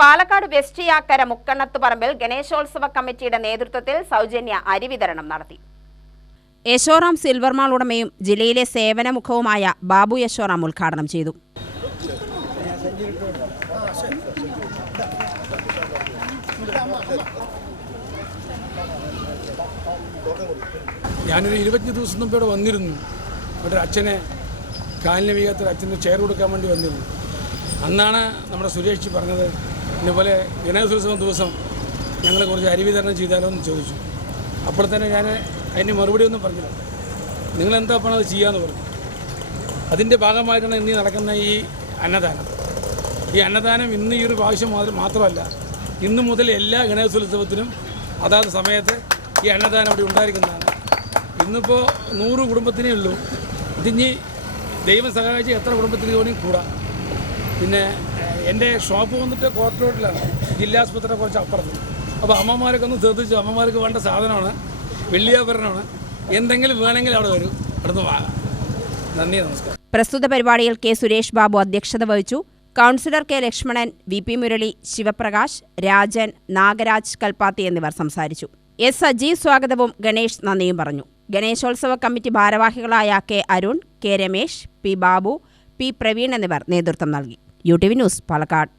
Palakkad west Yakkara Mukkannath പറമ്പിൽ ഗണേശോത്സവ കമ്മിറ്റിയുടെ നേതൃത്വത്തിൽ സൗജന്യ അരി വിതരണം നടത്തി. യശോറാം സിൽവർമാൾ ഉടമയും ജില്ലയിലെ സേവനമുഖവുമായ ബാബു യശോറാം ഉദ്ഘാടനം ചെയ്തു. ഞാനൊരു ഇരുപത്തഞ്ച് ദിവസം മുമ്പ് ഇവിടെ വന്നിരുന്നു. ഇവിടെ ഒരു അച്ഛനെ കാലിന് വീകത്തിൽ അച്ഛന് ചെയർ കൊടുക്കാൻ വേണ്ടി വന്നിരുന്നു. അന്നാണ് നമ്മുടെ സുരേഷ് പറഞ്ഞത് ഇതുപോലെ ഗണേശോത്സവം ദിവസം ഞങ്ങളെ കുറച്ച് അരി വിതരണം ചെയ്താലോ എന്ന് ചോദിച്ചു. അപ്പോൾ തന്നെ ഞാൻ അതിന് മറുപടി ഒന്നും പറഞ്ഞില്ല. നിങ്ങൾ എന്താ പണം അത് ചെയ്യാമെന്ന് പറഞ്ഞു. അതിന്റെ ഭാഗമായിട്ടാണ് ഇന്ന് നടക്കുന്ന ഈ അന്നദാനം. ഈ അന്നദാനം ഇന്ന് ഈ ഒരു പ്രാവശ്യം മാത്രം മാത്രമല്ല ഇന്ന് മുതൽ എല്ലാ ഗണേശോത്സവത്തിനും അതാത് സമയത്ത് ഈ അന്നദാനം ഇവിടെ ഉണ്ടായിരിക്കുന്നതാണ്. ഇന്നിപ്പോൾ നൂറ് കുടുംബത്തിനേ ഉള്ളൂ. ഇതിഞ്ഞി ദൈവം സഹായിച്ച് എത്ര കുടുംബത്തിന് വേണമെങ്കിൽ കൂടാം. പിന്നെ എന്റെ ഷോപ്പ് വന്നിട്ട് കോർട്ട് റോഡിലാണ് ജില്ലാസ്പത്രിയെ കുറച്ച് അപ്പുറത്ത്. അപ്പോൾ അമ്മമാരൊക്കെ ഒന്ന് ശ്രദ്ധിച്ചു. അമ്മമാർക്ക് വേണ്ട സാധനമാണ്. വെള്ളിയാഭരണമാണ്. എന്തെങ്കിലും വേണമെങ്കിൽ അവിടെ വരും. അവിടുന്ന് വാങ്ങാം നന്ദി നമസ്കാരം. പ്രസ്തുത പരിപാടിയിൽ കെ സുരേഷ് ബാബു അധ്യക്ഷത വഹിച്ചു. Councillor K Lakshmanan V P Murali Sivaprakash Rajan Nagaraj Kalpathi എന്നിവർ സംസാരിച്ചു. എസ് സജീവ് സ്വാഗതവും ഗണേഷ് നന്ദിയും പറഞ്ഞു. ഗണേശോത്സവ കമ്മിറ്റി ഭാരവാഹികളായ K Arun K Ramesh P Babu P Praveen എന്നിവർ നേതൃത്വം നൽകി. U T V news Palakkad